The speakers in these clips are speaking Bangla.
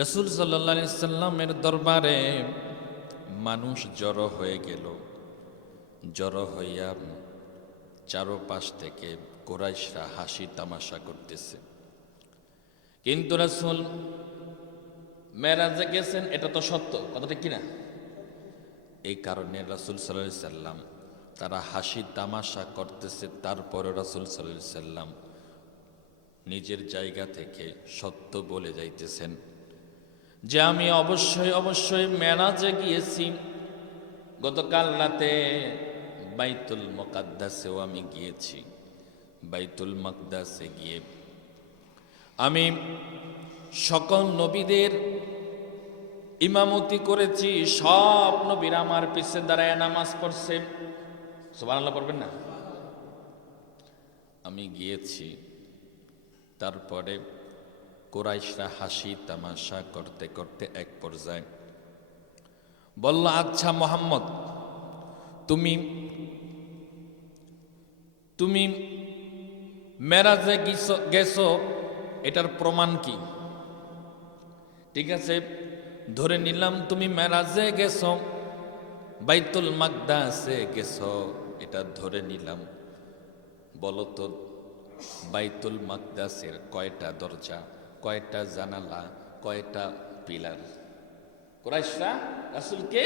রাসূল সাল্লাল্লাহু আলাইহি সাল্লামের দরবারে মানুষ জড়ো হয়ে গেল। জড়ো হইয়া চারপাশ থেকে কুরাইশরা হাসি তামাশা করতেছে। কিন্তু রাসূল মেরাজে গেছেন, এটা তো সত্য, কথাটা কিনা? এই কারণে রাসূল সাল্লাল্লাহু আলাইহি সাল্লাম তারা হাসি তামাশা করতেছে, তারপরে রাসূল সাল্লাল্লাহু আলাইহি সাল্লাম নিজের জায়গা থেকে সত্য বলে যাইতেছেন যে আমি অবশ্যই মেরাজে গিয়েছি। গতকাল রাতে বাইতুল মুকাদ্দাসেও আমি গিয়েছি। বাইতুল মুকাদ্দাসে গিয়ে আমি সকল নবীদের ইমামতি করেছি। সব নবীরা আমার পিছে দাঁড়ায় নামাজ পড়ছে। সুবহানাল্লাহ পড়বেন না? আমি গিয়েছি। তারপরে কুরাইশরা হাসি তামাশা করতে করতে এক পর্যায়ে বলল, আচ্ছা মুহাম্মদ, তুমি মেরাজে গেছো, এটার প্রমাণ কি? ঠিক আছে, ধরে নিলাম তুমি মেরাজে গেছো, বাইতুল মাকদাসে গেছো, এটা ধরে নিলাম। বলো তো বাইতুল মাকদাসের কয়টা দরজা, কয়টা জানালা, কয়টা পিলার? কুরাইশরা রাসূলকে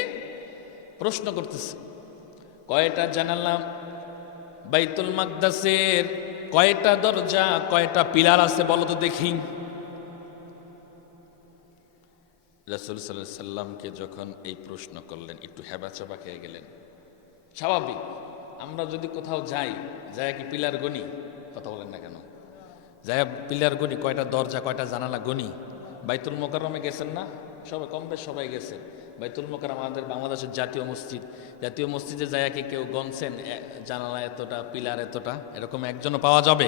প্রশ্ন করতেছে, কয়টা জানালা, বাইতুল মাকদাসের কয়টা দরজা, কয়টা পিলার আছে বলো তো দেখি। রাসূল সাল্লাল্লাহু আলাইহি সাল্লামকে যখন এই প্রশ্ন করলেন, একটু হেবাচাবা খেয়ে গেলেন। স্বাভাবিক, আমরা যদি কোথাও যাই, কি পিলার গনি? কথা বলেন না কেন? পিলার গনি, কয়টা দরজা, কয়টা জানালা গনি। বাইতুল মোকাররমে গেছেন না? সবাই কম বেশ সবাই গেছে। বাইতুল মোকাররম আমাদের বাংলাদেশের জাতীয় মসজিদ। জাতীয় মসজিদে কি কেউ গনছেন জানালা এতটা, পিলার এতটা? এরকম একজনও পাওয়া যাবে?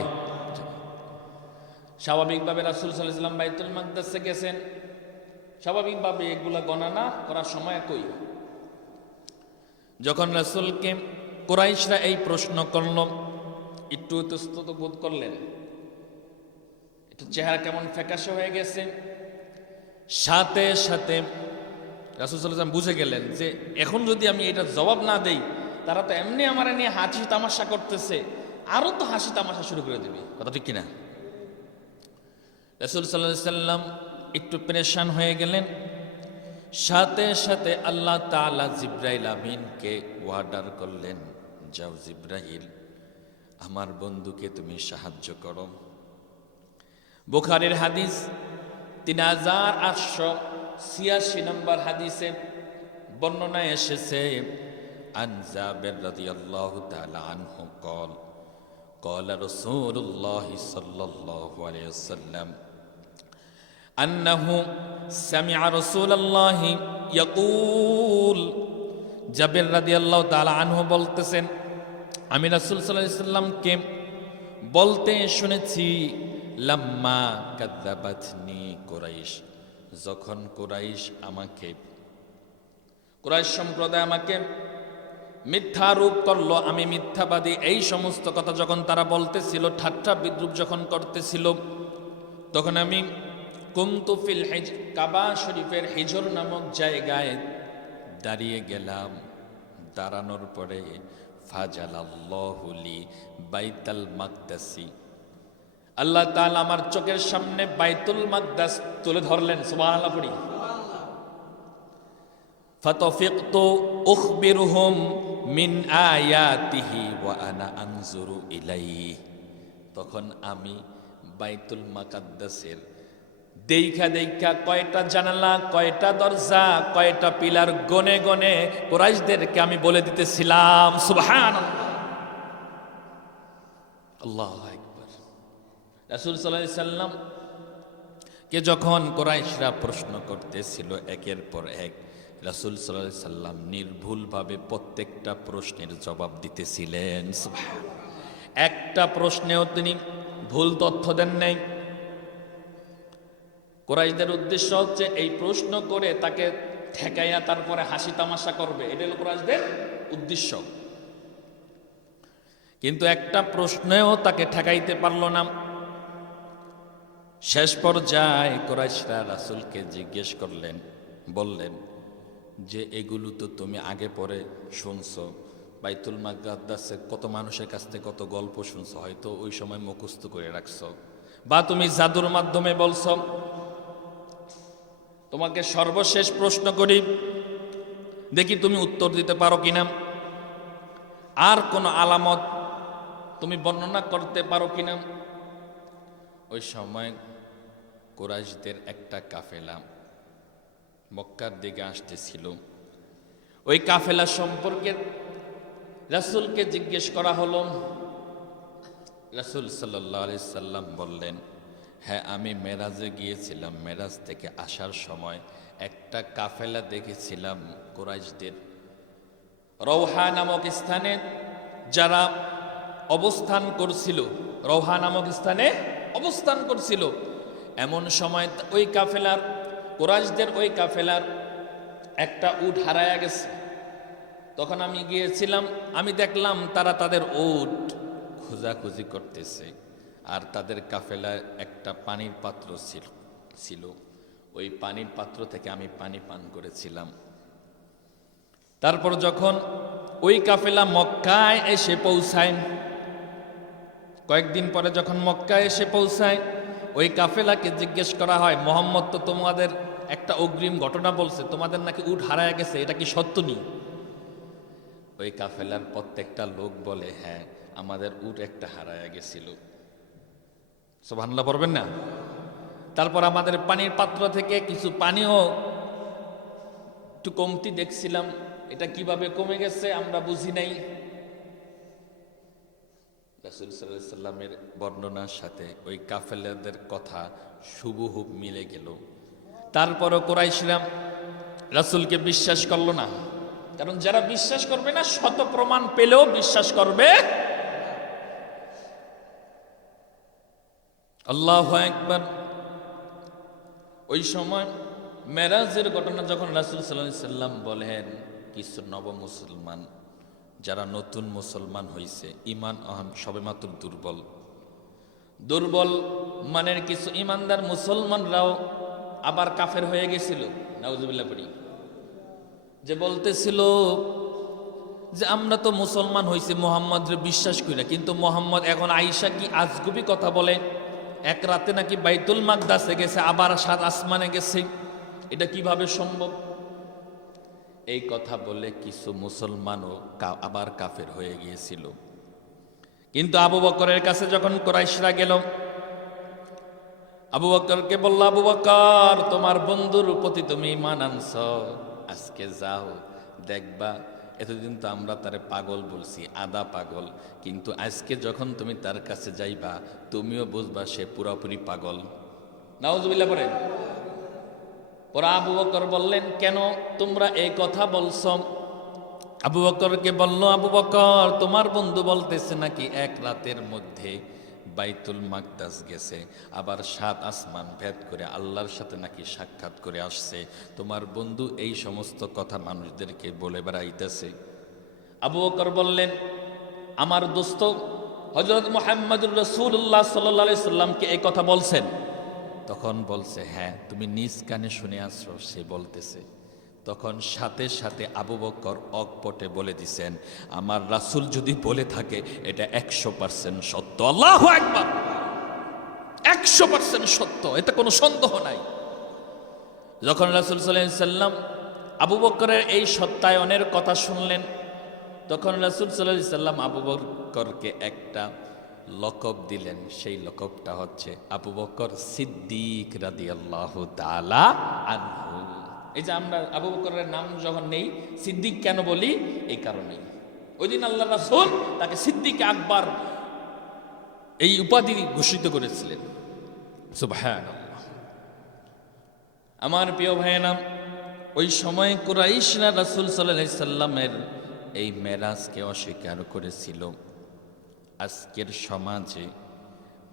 স্বাভাবিকভাবে রাসূল সাল্লাল্লাহু আলাইহি ওয়াসাল্লাম বাইতুল মাকদাসে গেছেন, স্বাভাবিকভাবে এগুলা গণনা করার সময় কই। যখন রাসূলকে কুরাইশরা এই প্রশ্ন করল, একটু ইতস্তত বোধ করলেন, একটু চেহারা কেমন ফ্যাকাশে হয়ে গেছে। সাথে সাথে রাসূল সাল্লাল্লাহু আলাইহি ওয়াসাল্লাম বুঝে গেলেন যে এখন যদি আমি এটা জবাব না দেই, তারা তো এমনি আমার নিয়ে হাসি তামাশা করতেছে, আরো তো হাসি তামাশা শুরু করে দেবে। কথা ঠিক কিনা? রাসূল সাল্লাল্লাহু আলাইহি ওয়াসাল্লাম একটু পেরেশান হয়ে গেলেন। সাথে সাথে আল্লাহ তাআলা জিবরাইল আমিনকে ওয়ার্ডার করলেন, যাও জিবরাইল, আমার বন্ধুকে তুমি সাহায্য করো। বুখারীর হাদিস 3886 নম্বর হাদিসে বর্ণনায় এসেছে, আন জাবির রাদিয়াল্লাহু তাআলা আনহু قال قال رسول الله صلى الله عليه وسلم أنه سمع رسول الله يقول, জাবির রাদিয়াল্লাহু তাআলা আনহু বলতেছেন, আমি রাসূল সাল্লাল্লাহু আলাইহি সাল্লামকে বলতে শুনেছি, লাম্মা কাযাবাতনি কুরাইশ, যখন কুরাইশ সম্প্রদায় আমাকে মিথ্যা রূপ করলো, আমি মিথ্যাবাদী, এই সমস্ত কথা যখন তারা বলতেছিল, ঠাট্টা বিদ্রূপ যখন করতেছিল, তখন আমি কুনতু ফিল কাবা শরীফের হিজর নামক জায়গায় দাঁড়িয়ে গেলাম। দাঁড়ানোর পরে ফাজালাল্লাহু লি বাইতুল মাকদাসি, আল্লাহ তাআলা আমার চোখের সামনে বাইতুল মাকদাস তুলে ধরলেন। সুবহানাল্লাহ পড়ি। ফাতাফিকতু উখবিরুহুম মিন আয়াতিহি ওয়া আনা আনজুরু ইলাইহি, তখন আমি বাইতুল মাকদাসের দেখা কয়টা জানালা, কয়টা দরজা, কয়টা পিলার গনে গনে কুরাইশদেরকে আমি বলে দিতেছিলাম। সুবহানাল্লাহ, আল্লাহু আকবার। রাসূল সাল্লাল্লাহু আলাইহি সাল্লাম কে যখন কুরাইশরা প্রশ্ন করতেছিল একের পর এক, রাসূল সাল্লাল্লাহু আলাইহি সাল্লাম নির্ভুলভাবে প্রত্যেকটা প্রশ্নের জবাব দিতেছিলেন। সুবহানাল্লাহ, একটা প্রশ্নেও তিনি ভুল তথ্য দেন নাই। কুরাইশদের উদ্দেশ্য হচ্ছে এই প্রশ্ন করে তাকে ঠেকাইয়া তারপরে হাসি তামাশা করবে, এটা হলো কুরাইশদের উদ্দেশ্য। কিন্তু একটা প্রশ্নেও তাকে ঠেকাইতে পারল না। শেষ পর্যায়ে কুরাইশরা রাসূলকে জিজ্ঞেস করলেন, বললেন যে এগুলো তো তুমি আগে পরে শুনছো, বাইতুল মাকদাসে কত মানুষের কাছ থেকে কত গল্প শুনছো, হয়তো ওই সময় মুখস্থ করে রাখছো, বা তুমি জাদুর মাধ্যমে বলছো। তোমাকে সর্বশেষ প্রশ্ন করি, দেখি তুমি উত্তর দিতে পারো কিনা। আর কোন আলামত তুমি বর্ণনা করতে পারো কিনা। ওই সময় কুরাইশদের একটা কাফেলা মক্কার দিকে আসতেছিল। ওই কাফেলা সম্পর্কে রাসূলকে জিজ্ঞেস করা হলো। রাসূল সাল্লাল্লাহু আলাইহি সাল্লাম বললেন, হ্যাঁ আমি মেরাজে গিয়েছিলাম, মেরাজ থেকে আসার সময় একটা কাফেলা দেখেছিলাম কুরাইশদের রওহা নামক স্থানে যারা অবস্থান করছিল, রওহা নামক স্থানে অবস্থান করছিল। এমন সময় ওই কাফেলার কুরাইশদের ওই কাফেলার একটা উট হারায়া গেছে। তখন আমি গিয়েছিলাম, আমি দেখলাম তারা তাদের উট খোঁজাখুঁজি করতেছে, আর তাদের কাফেলায় একটা পানির পাত্র ছিল। ওই পানির পাত্র থেকে আমি পানি পান করেছিলাম। তারপর যখন ওই কাফেলা মক্কায় এসে পৌঁছায়, কয়েকদিন পরে যখন মক্কায় এসে পৌঁছায়, ওই কাফেলাকে জিজ্ঞেস করা হয়, মোহাম্মদ তো তোমাদের একটা অগ্রিম ঘটনা বলছে, তোমাদের নাকি উট হারায় গেছে, এটা কি সত্য নি? ওই কাফেলার প্রত্যেকটা লোক বলে, হ্যাঁ আমাদের উট একটা হারায় গেছিল। সুবহানাল্লাহ পড়বেন না? তারপর আমাদের পানির পাত্র থেকে কিছু পানিও একটু কমতি দেখছিলাম, এটা কিভাবে কমে গেছে আমরা বুঝি নাই। রাসূল সাল্লাল্লাহু আলাইহি সাল্লামের বর্ণনার সাথে ওই কাফেলাদের কথা হুবহু মিলে গেল। তারপরও কুরাইশরা রাসূলকে বিশ্বাস করলো না, কারণ যারা বিশ্বাস করবে না শত প্রমাণ পেলেও বিশ্বাস করবে। আল্লাহু আকবার। ওই সময় মেরাজের ঘটনা যখন রাসূল সাল্লাল্লাহু আলাইহি সাল্লাম বলেন, কিছু নব মুসলমান যারা নতুন মুসলমান হয়েছে, ইমান সবেমাত্র দুর্বল মানের কিছু ইমানদার মুসলমানরাও আবার কাফের হয়ে গেছিল। নাউজুবিল্লাহ পড়ি। যে বলতেছিল যে আমরা তো মুসলমান হয়েছি মুহাম্মদরে বিশ্বাস করি না, কিন্তু মুহাম্মদ এখন আয়েশা কি আজগুবি কথা বলে, এক রাতে নাকি বাইতুল মাকদাসে গেছে, আবার ৭ আসমানে গেছে, এটা কিভাবে সম্ভব? এই কথা বলে কিছু মুসলমানও আবার কাফের হয়ে গিয়েছিল। কিন্তু আবু বকরের কাছে যখন কুরাইশরা গেল, আবু বকরকে বলল, আবু বকর তোমার বন্ধুর প্রতি তুমি ঈমান আনছ, আজকে যাও দেখবা, এতদিন তো আমরা তারে পাগল বলছি, আদা পাগল, কিন্তু আজকে যখন তুমি তার কাছে যাইবা তুমিও বুঝবা সে পুরোপুরি পাগল। নাউজুবিল্লাহ পড়ে। পরে আবু বকর বললেন, কেন তোমরা এই কথা বলছো? আবু বকরকে বলল, আবু বকর তোমার বন্ধু বলতেছে নাকি এক রাতের মধ্যে বাইতুল মাকদাস গেছে, আবার ৭ আসমান ভেদ করে আল্লাহর সাথে নাকি সাক্ষাৎ করে আসছে। তোমার বন্ধু এই সমস্ত কথা মানুষদেরকে বলে বেড়াইতেছে। আবু বকর বললেন, আমার দোস্ত হযরত মুহাম্মদুর রাসূলুল্লাহ সাল্লাল্লাহু আলাইহি সাল্লামকে এই কথা বলছেন? তখন বলছে, হ্যাঁ তুমি নিজ কানে শুনে আসছো সে বলতেছে। তখন সাথে সাথে আবু বকর অকপটে বলে দিছেন, আমার রাসূল যদি বলে থাকে এটা 100% সত্য। আল্লাহু আকবার। 100% সত্য, এতে কোনো সন্দেহ নাই। যখন রাসূল সাল্লাল্লাহু আলাইহি সাল্লাম আবু বকরের এই সত্যায়নের কথা শুনলেন, তখন রাসূল সাল্লাল্লাহু আলাইহি সাল্লাম আবু বকরকে একটা লকব দিলেন। সেই লকবটা হচ্ছে আবু বকর সিদ্দিক রাদিয়াল্লাহু তাআলা আনহু। এই যে আমরা আবু বকরের নাম যখন নেই, সিদ্দিক কেন বলি? এই কারণেই। ওই দিন আল্লাহ রাসূল তাকে সিদ্দিক আকবর এই উপাধি ঘোষিত করেছিলেন। সুবহানাল্লাহ। আমার প্রিয় ভাইয়েরা, ওই সময় কুরাইশরা রাসূল সাল্লাল্লাহু আলাইহি সাল্লামের এই মেরাজকে অস্বীকার করেছিল। আজকের সমাজে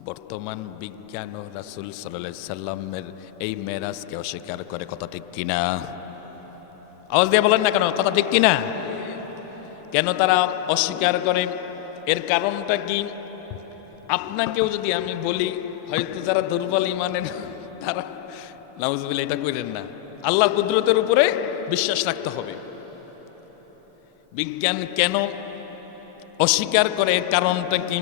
বর্তমান বিজ্ঞানও রাসূল সাল্লাল্লাহু আলাইহি সাল্লামের এই মেরাজকে অস্বীকার করে। কথা ঠিক কিনা? আওয়াজ দিয়ে বলেন না কেন, কথা ঠিক কিনা? কেন তারা অস্বীকার করে? এর কারণটা কি? আপনাকেও যদি আমি বলি, হয়তো যারা দুর্বল ইমানের তারা নাউজুবিল্লাহ এটা করেন না। আল্লাহর কুদরতের উপরে বিশ্বাস রাখতে হবে। বিজ্ঞান কেন অস্বীকার করে, কারণটা কি?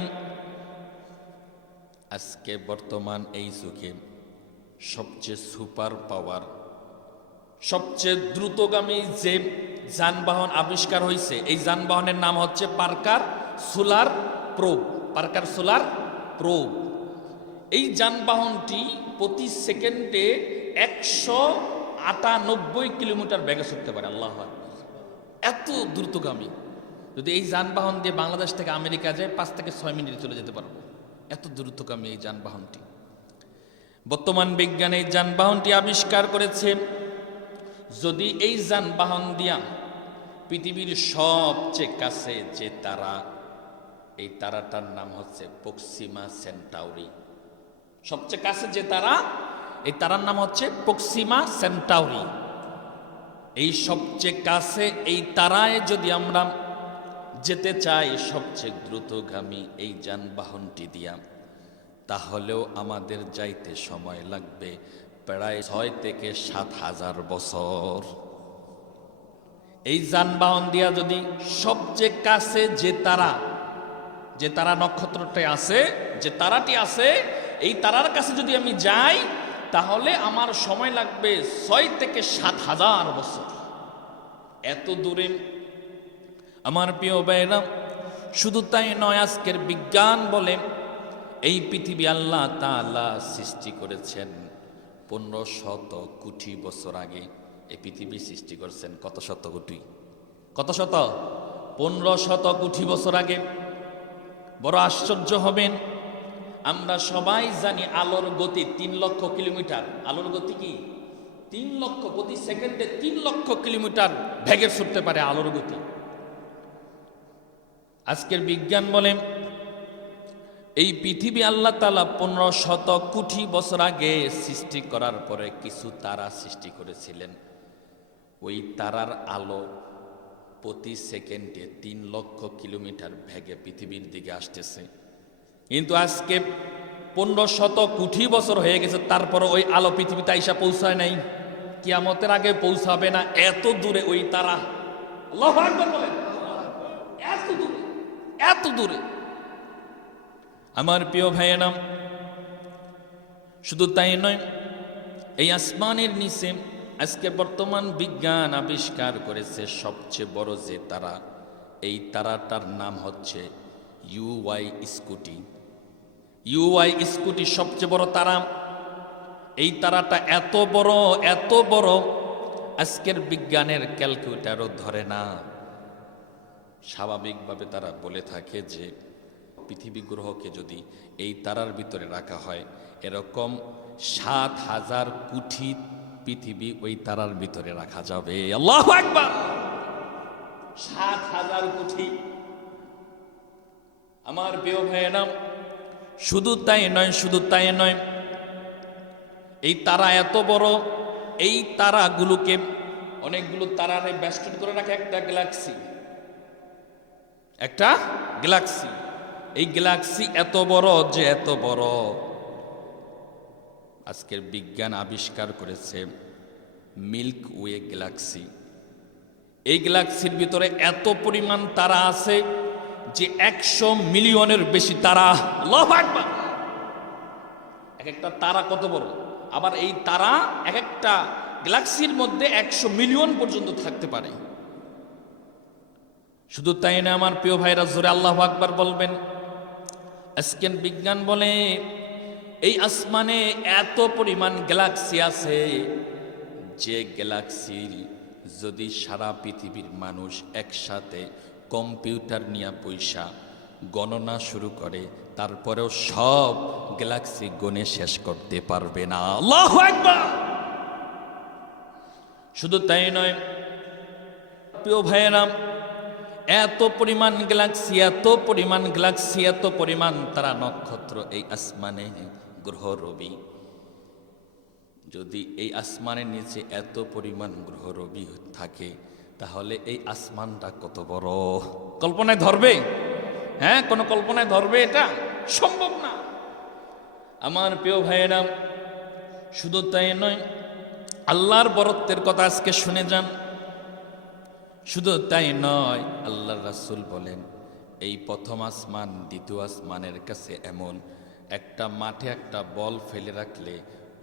আজকে বর্তমান এই যুগে সবচেয়ে সুপার পাওয়ার, সবচেয়ে দ্রুতগামী যে যানবাহন আবিষ্কার হয়েছে, এই যানবাহনের নাম হচ্ছে Parker solar probe. Parker solar probe. এই যানবাহনটি প্রতি সেকেন্ডে 198 কিলোমিটার বেগে ছুটতে পারে। আল্লাহু আকবার, এত দ্রুতগামী। যদি এই যানবাহন দিয়ে বাংলাদেশ থেকে আমেরিকা যায় 5 থেকে 6 মিনিটে চলে যেতে পারবো, এত দ্রুতগামী এই যানবাহনটি। বর্তমান বিজ্ঞান এই যানবাহনটি আবিষ্কার করেছে। যদি এই যানবাহন দিয়া পৃথিবীর সবচেয়ে কাছে যে তারা, এই তারাটার নাম হচ্ছে প্রক্সিমা সেন্টাউরি। সবচেয়ে কাছে যে তারা, এই তারার নাম হচ্ছে প্রক্সিমা সেন্টাউরি। এই সবচেয়ে কাছে এই তারায় যদি আমরা যেতে চাই সবচেয়ে দ্রুতগামী এই যানবাহনটি দিয়া, তাহলেও আমাদের যাইতে সময় লাগবে প্রায় 6 থেকে 7,000 বছর। এই যানবাহন দিয়া যদি সবচেয়ে কাছে যে তারা নক্ষত্রটি আছে, যে তারাটি আছে, এই তারার কাছে যদি আমি যাই তাহলে আমার সময় লাগবে 6 থেকে 7,000 বছর। এত দূরে আমার প্রিয় ভাইরা, শুধু তাই নয়, আজকের বিজ্ঞান বলে এই পৃথিবী আল্লাহ তাআলা সৃষ্টি করেছেন 1500 কোটি বছর আগে। এই পৃথিবী সৃষ্টি করেছেন কত শত কোটি? কত শত? 1500 কোটি বছর আগে। বড় আশ্চর্য হবেন, আমরা সবাই জানি আলোর গতি 3 লক্ষ কিলোমিটার। আলোর গতি কি? 3 লক্ষ, প্রতি সেকেন্ডে 3 লক্ষ কিলোমিটার বেগে ছুটতে পারে আলোর গতি। আজকের বিজ্ঞান বলে এই পৃথিবী আল্লাহ তাআলা 1500 কোটি বছর আগে সৃষ্টি করার পরে কিছু তারা সৃষ্টি করেছিলেন। ওই তারার আলো প্রতি সেকেন্ডে 3 লক্ষ কিলোমিটার বেগে পৃথিবীর দিকে আসতেছে। কিন্তু আজকে 1500 কোটি বছর হয়ে গেছে, তারপর ওই আলো পৃথিবীতে আইসা পৌঁছায় নাই, কিয়ামতের আগে পৌঁছাবে না। এত দূরে ওই তারা। আল্লাহু আকবার বলেন, এত দূরে, এত দূরে। আমার প্রিয় ভাইয়েরা, শুধু তাই নয়, এই আসমানের নিচে আজকে বর্তমান বিজ্ঞান আবিষ্কার করেছে সবচেয়ে বড় যে তারা, এই তারাটার নাম হচ্ছে ইউআই স্কুটি। ইউআই স্কুটি সবচেয়ে বড় তারা। এই তারাটা এত বড়, এত বড়, আজকের বিজ্ঞানের ক্যালকুলেটরও ধরে না। স্বাভাবিকভাবে তারা বলে থাকে যে পৃথিবী গ্রহকে যদি এই তারার ভিতরে রাখা হয়, এরকম 7,000 কোটি পৃথিবী ওই তারার ভিতরে রাখা যাবে। আল্লাহু আকবার, 7,000 কোটি। আমার প্রিয় ভাইয়েরা, শুধু তাই নয়, শুধু তাই নয়, এই তারা এত বড়, এই তারাগুলোকে অনেকগুলো তারারে বেষ্টন করে রাখে একটা গ্যালাক্সি। একটা গ্যালাক্সি। এই গ্যালাক্সি এত বড় যে এত বড়, আজকের বিজ্ঞান আবিষ্কার করেছে মিল্ক ওয়ে গ্যালাক্সি। এই গ্যালাক্সির ভিতরে এত পরিমাণ তারা আছে যে 100 মিলিয়নের বেশি তারা। আল্লাহু আকবার। এক একটা তারা কত বড়! আবার এই তারা এক একটা গ্যালাক্সির মধ্যে 100 মিলিয়ন পর্যন্ত থাকতে পারে। শুধু তাই না আমার প্রিয় ভাইরা, জোরে আল্লাহু আকবার বলবেন। আজকের বিজ্ঞান বলে এই আসমানে এত পরিমাণ গ্যালাক্সি আছে যে গ্যালাক্সির যদি সারা পৃথিবীর মানুষ একসাথে কম্পিউটার নিয়ে পয়সা গণনা শুরু করে, তারপরেও সব গ্যালাক্সি গণে শেষ করতে পারবে না। আল্লাহু আকবার। শুধু তাই নয় প্রিয় ভাইয়েরা, এত পরিমাণ গ্যালাক্সি, এত পরিমাণ গ্যালাক্সি, এত পরিমাণ তারা, নক্ষত্র এই আসমানে, গ্রহ রবি। যদি এই আসমানের নিচে এত পরিমাণ গ্রহ রবি থাকে, তাহলে এই আসমানটা কত বড়! কল্পনায় ধরবে? হ্যাঁ, কোনো কল্পনায় ধরবে? এটা সম্ভব না। আমার প্রিয় ভাইয়েরা, শুধু তাই নয়, আল্লাহর বরত্বের কথা আজকে শুনে যান। শুধু তাই নয়, আল্লাহর রাসূল বলেন এই প্রথম আসমান দ্বিতীয় আসমানের কাছে এমন, একটা মাঠে একটা বল ফেলে রাখলে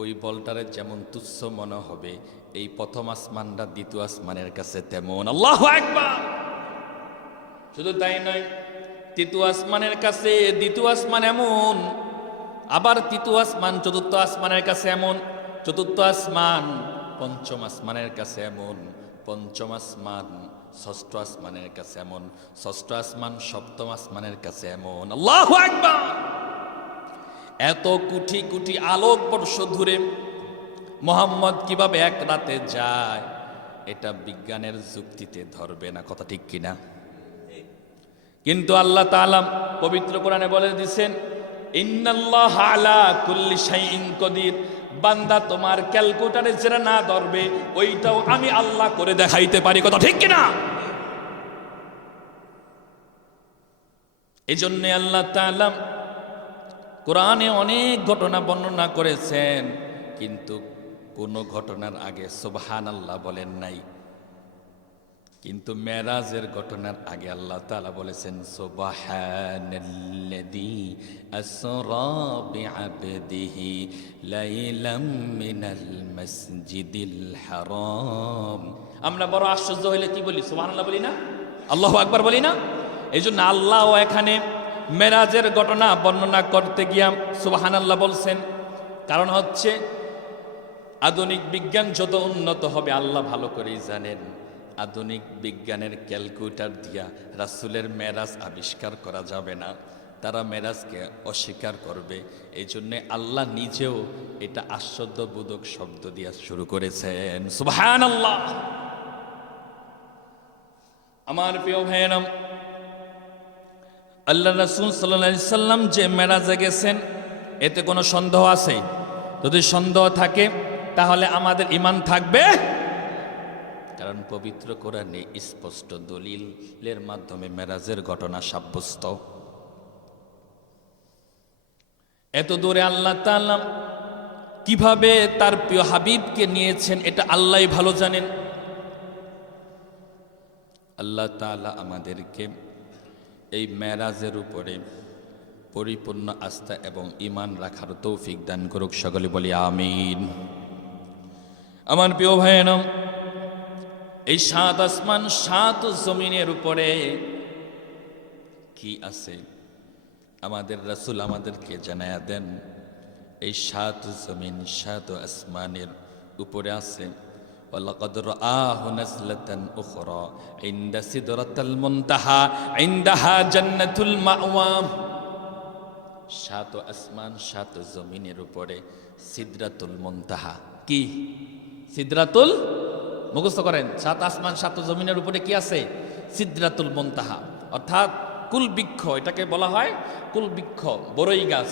ওই বলটারে যেমন তুচ্ছ মনে হবে, এই প্রথম আসমানটা দ্বিতীয় আসমানের কাছে তেমন। আল্লাহু আকবার। শুধু তাই নয়, তৃতীয় আসমানের কাছে দ্বিতীয় আসমান এমন, আবার তৃতীয় আসমান চতুর্থ আসমানের কাছে এমন, চতুর্থ আসমান পঞ্চম আসমানের কাছে এমন, পঞ্চম আসমান ষষ্ঠ আসমানের কাছে এমন, ষষ্ঠ আসমান সপ্তম আসমানের কাছে এমন। আল্লাহু আকবার। এত কোটি কোটি আলোকবর্ষ দূরে মুহাম্মদ কিভাবে এক রাতে যায়, এটা বিজ্ঞানের যুক্তিতে ধরবে না, কথা ঠিক কিনা? কিন্তু আল্লাহ তাআলা পবিত্র কোরআনে বলে দিয়েছেন, ইন্নাল্লাহা আলা কুল্লি শাইইন কদির। বান্দা তোমার ক্যালকুলেটরে যেটা না ধরবে ওইটাও আমি আল্লাহ করে দেখাইতে পারি, কথা ঠিক কিনা? এই জন্য আল্লাহ তাআলা কোরআনে অনেক ঘটনা বর্ণনা করেছেন, কিন্তু কোন ঘটনার আগে সুবহানাল্লাহ বলেন নাই। কিন্তু মেরাজের ঘটনার আগে আল্লাহ তাআলা বলেছেন সুবহানাল্লাযী আসরা বিআবদিহি লাইলাম মিনাল মাসজিদিল হারাম। আমরা বড় আশ্চর্য হইলে কি বলি? সুবহানাল্লাহ বলি না? আল্লাহু আকবার বলি না? এই জন্য আল্লাহও এখানে মেরাজের ঘটনা বর্ণনা করতে গিয়া সুবহানাল্লাহ বলছেন। কারণ হচ্ছে আধুনিক বিজ্ঞান যত উন্নত হবে আল্লাহ ভালো করেই জানেন, আধুনিক বিজ্ঞানের ক্যালকুলেটর দিয়া রাসূলের মেরাজ আবিষ্কার করা যাবে না, তারা মেরাজকে অস্বীকার করবে। এই জন্য আল্লাহ নিজেও এটা আশ্চর্যবোধক শব্দ দিয়া শুরু করেছেন, সুবহানাল্লাহ। আমার প্রিয় ভাইয়েরা, আল্লাহ রাসূল সাল্লাল্লাহু আলাইহি সাল্লাম যে মেরাজে গেছেন এতে কোনো সন্দেহ আছে? যদি সন্দেহ থাকে তাহলে আমাদের ঈমান থাকবে? কারণ পবিত্র কোরআনে স্পষ্ট দলিলের মাধ্যমে মেরাজের ঘটনা সাব্যস্ত। এত দূরে আল্লাহ তাআলা কিভাবে তার প্রিয় হাবিবকে নিয়েছেন এটা আল্লাহই ভালো জানেন। আল্লাহ তাআলা আমাদেরকে এই মেরাজের উপরে পরিপূর্ণ আস্থা এবং ঈমান রাখার তৌফিক দান করুক, সকলে বলি আমিন। আমার প্রিয় ভাইয়েরা, এই সাত আসমান সাত জমিনের উপরে কি আছে আমাদের রাসূল আমাদেরকে জানায়া দেন। এই সাত জমিন সাত আসমানের উপরে আছে ওয়ালাকাদ রাআহু নাজলাতান উখরা ইনদা সিদরাতিল মুনতাহা ইনদাহা জান্নাতুল মাওয়া। সাত আসমান সাত জমিনের উপরে সিদরাতুল মুনতাহা কি? সিদরাতুল, মুখস্থ করেন, সাত আসমান সাত জমিনের উপরে কি আছে? সিদরাতুল মুনতাহা, অর্থাৎ কুলবৃক্ষ, এটাকে বলা হয় কুলবৃক্ষ, বড়ই গাছ।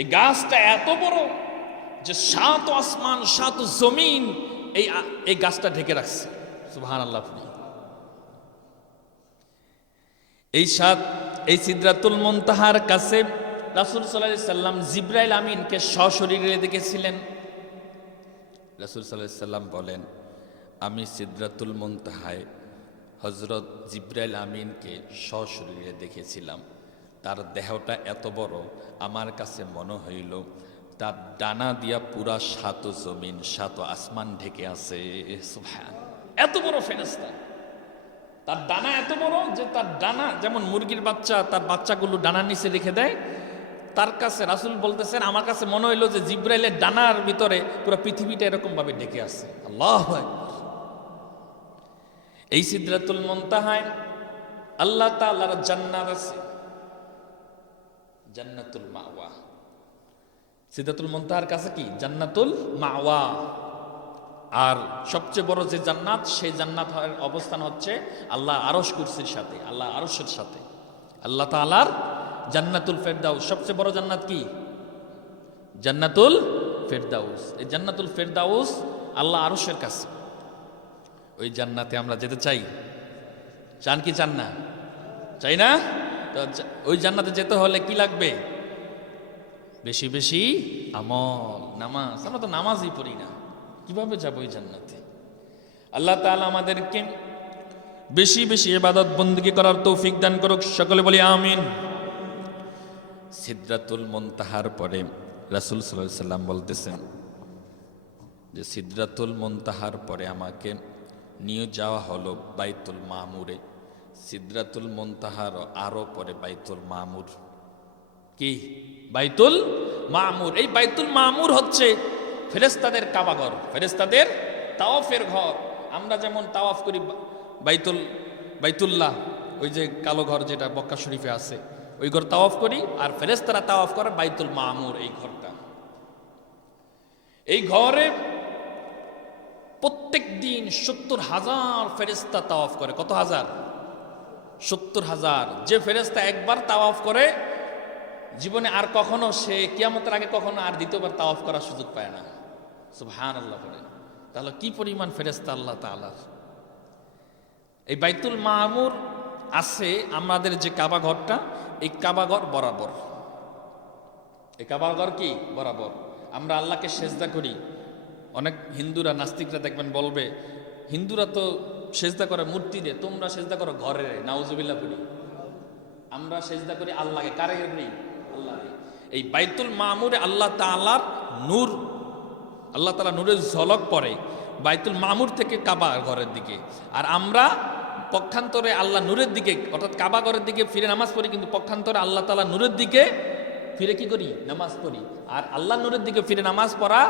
এই গাছটা এত বড় যে সাত আসমান সাত জমিন এই গাছটা ঢেকে রাখছে। সুবহানাল্লাহ। এই সিদরাতুল মুনতাহার কাছে রাসূল সাল্লাল্লাহু আলাইহি সাল্লাম জিবরাইল আমিনকে সশরীরে দেখেছিলেন। রাসূল সাল্লাল্লাহু আলাইহি সাল্লাম বলেন, আমি সিদরাতুল মুনতাহায় হযরত জিবরাইল আমিনকে সশরীরে দেখেছিলাম। তার দেহটা এত বড়, আমার কাছে মনে হইল তার ডানা দিয়া পুরা সাত জমিন সাত আসমান ঢেকে আছে। সুবহান, এত বড় ফেরেশতা, তার ডানা এত বড় যে তার ডানা যেমন মুরগির বাচ্চা তার বাচ্চাগুলো ডানার নিচে রেখে দেয়, তার কাছে রাসূল বলতেছেন আমার কাছে মনে হইল যে জিবরাইলের ডানার ভিতরে পুরো পৃথিবীটা এরকম ভাবে ঢেকে আছে। আল্লাহু আকবার। এই সিদরাতুল মুনতাহায় আল্লাহ তাআলার জান্নাত আছে, জান্নাতুল মাওয়া। সিদরাতুল মুনতাহার কাছে কি? জান্নাতুল মাওয়া। আর সবচেয়ে বড় যে জান্নাত, সেই জান্নাতের অবস্থান হচ্ছে আল্লাহ আরশ কুরসির সাথে, আল্লাহ আরশের সাথে। আল্লাহ তাআলার জান্নাতুল ফেরদাউস, সবচেয়ে বড় জান্নাত কি? জান্নাতুল ফেরদাউস। এই জান্নাতুল ফেরদাউস আল্লাহ আরশের কাছে। ওই জান্নাতে আমরা যেতে চাই? চান কি চান না? চাই না? তো ওই জান্নাতে যেতে হলে কি লাগবে? বেশি বেশি আমল, নামাজ। আমরা তো নামাজই পড়ি না, কিভাবে যাবো ওই জান্নাতে? আল্লাহ তাআলা আমাদেরকে বেশি বেশি ইবাদত বندگی করার তৌফিক দান করুক, সকলে বলি আমিন। সিদরাতুল মুনতাহার পরে রাসূল সাল্লাল্লাহু আলাইহি সাল্লাম বলতেছেন যে সিদরাতুল মুনতাহার পরে আমাকে নিয়ে যাওয়া হলো বাইতুল মামুরে। সিদরাতুল মুনতাহার আরো পরে বাইতুল মামুর। কি বাইতুল মামুর? এই বাইতুল মামুর হচ্ছে ফেরেশতাদের কাবাঘর, ফেরেশতাদের তাওয়াফের ঘর। আমরা যেমন তাওয়াফ করি বাইতুল্লাহ, ওই যে কালো ঘর যেটা মক্কা শরীফে আছে, ওই ঘর তাওয়াফ করি। আর ফেরেশতারা তাওয়াফ করে বাইতুল মামুর, এই ঘরটা। এই ঘরে প্রত্যেক দিন ৭০,০০০ ফেরেশতা তাওয়াফ করে। কত হাজার? ৭০,০০০। যে ফেরেশতা একবার তাওয়াফ করে জীবনে আর কখনো, সে কিয়ামতের আগে কখনো আর দ্বিতীয়বার তাওয়াফ করার সুযোগ পায় না। সুবহানাল্লাহ বলে। তাহলে কি পরিমাণ ফেরেশতা আল্লাহ তাআলার। এই বাইতুল মামুর আছে আমাদের যে কাবা ঘরটা, এই কাবা ঘর বরাবর। এই কাবা ঘর কি বরাবর? আমরা আল্লাহকে সেজদা করি। অনেক হিন্দুরা, নাস্তিকরা দেখবেন বলবে, হিন্দুরা তো সেজদা করে মূর্তি দিয়ে, তোমরা সেজদা করো ঘরে। নাউজুবিল্লাহ করি। আমরা সেজদা করি আল্লাহকে। কারে করি? আল্লাহকে। এই বাইতুল মামুরে আল্লাহ তাআলার নূর, আল্লাহ তাআলা নূরের ঝলক পড়ে বাইতুল মামুর থেকে কাবা ঘরের দিকে। আর আমরা পক্ষান্তরে আল্লাহ নূরের দিকে, অর্থাৎ কাবা ঘরের দিকে ফিরে নামাজ পড়ি, কিন্তু পক্ষান্তরে আল্লাহ তাআলা নূরের দিকে ফিরে কি করি? নামাজ পড়ি। আর আল্লাহ নূরের দিকে ফিরে নামাজ পড়া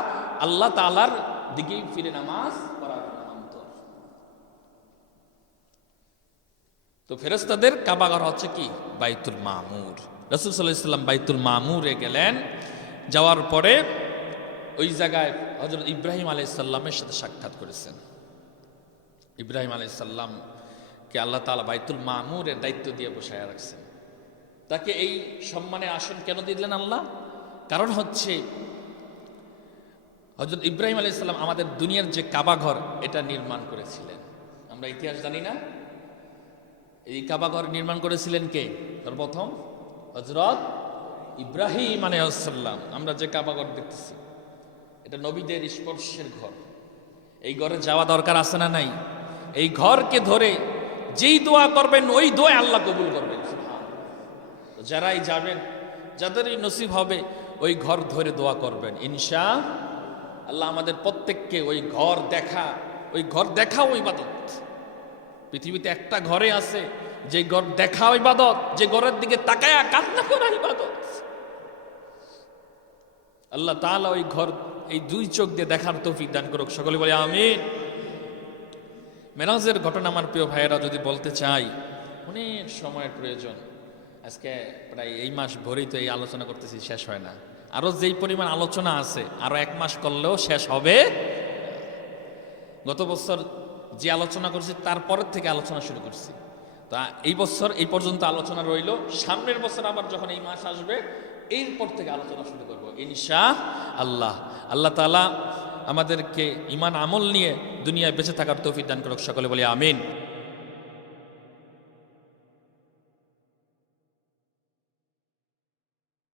আল্লাহ তাআলার দিকে ফিরে নামাজ পড়া নামান্তর। তো ফেরেশতাদের কাবা ঘর হচ্ছে কি? বাইতুল মামুর। রাসূল সাল্লাল্লাহু আলাইহি ওয়াসাল্লাম বাইতুল মামুরে গেলেন। যাওয়ার পরে ওই জায়গায় হযরত ইব্রাহিম আলাইহিস সালামের সাথে সাক্ষাৎ করেছেন। ইব্রাহিম আলাইহিস সালামকে আল্লাহ তাআলা বাইতুল মামুরের দায়িত্ব দিয়ে বসায় রাখছেন। তাকে এই সম্মানের আসন কেন দিলেন আল্লাহ? কারণ হচ্ছে হযরত ইব্রাহিম আলাইহিস সালাম আমাদের দুনিয়ার যে কাবা ঘর, এটা নির্মাণ করেছিলেন। আমরা ইতিহাস জানি না? এই কাবা ঘর নির্মাণ করেছিলেন কে? সর্বপ্রথম হযরত ইব্রাহিম আলাইহিস সালাম। আমরা যে কাবা ঘর দেখতেছি, এটা নবীদের স্পর্শের ঘর। এই ঘরে যাওয়া দরকার আছে না নাই? এই ঘরকে ধরে যেই দোয়া করবেন, ওই দোয়া আল্লাহ কবুল করবেন। যারাই যাবেন, যাদেরই নসিব হবে, ওই ঘর ধরে দোয়া করবেন ইনশাআল্লাহ। আমাদের প্রত্যেককে ওই ঘর দেখা, ওই ঘর দেখাও ইবাদত। পৃথিবীতে একটা ঘরে আছে যে ঘর দেখা ইবাদত, যে ঘরের দিকে তাকায়া কান্না করা ইবাদত। আল্লাহ তাআলা ওই ঘর এই দুই চোখ দিয়ে দেখার তৌফিক দান করুক, সকলে বলে আমিন। মেরাজের ঘটনা আমার প্রিয় ভাইয়েরা যদি বলতে চাই, অনেক সময়ের প্রয়োজন। আজকে প্রায় এই মাস ভরেই তো এই আলোচনা করতেছি, শেষ হয় না। আরো যেই পরিমাণ আলোচনা আছে, আরো 1 মাস করলেও শেষ হবে। গত বছর যে আলোচনা করছি তারপরের থেকে আলোচনা শুরু করছি। তা এই বছর এই পর্যন্ত আলোচনা রইল। সামনের বছর আবার যখন এই মাস আসবে, এরপর থেকে আলোচনা শুরু করবো ইনশাআল্লাহ। আল্লাহ তাআলা আমাদেরকে ঈমান আমল নিয়ে দুনিয়ায় বেঁচে থাকার তৌফিক দান করুক, সকলে বলি আমিন।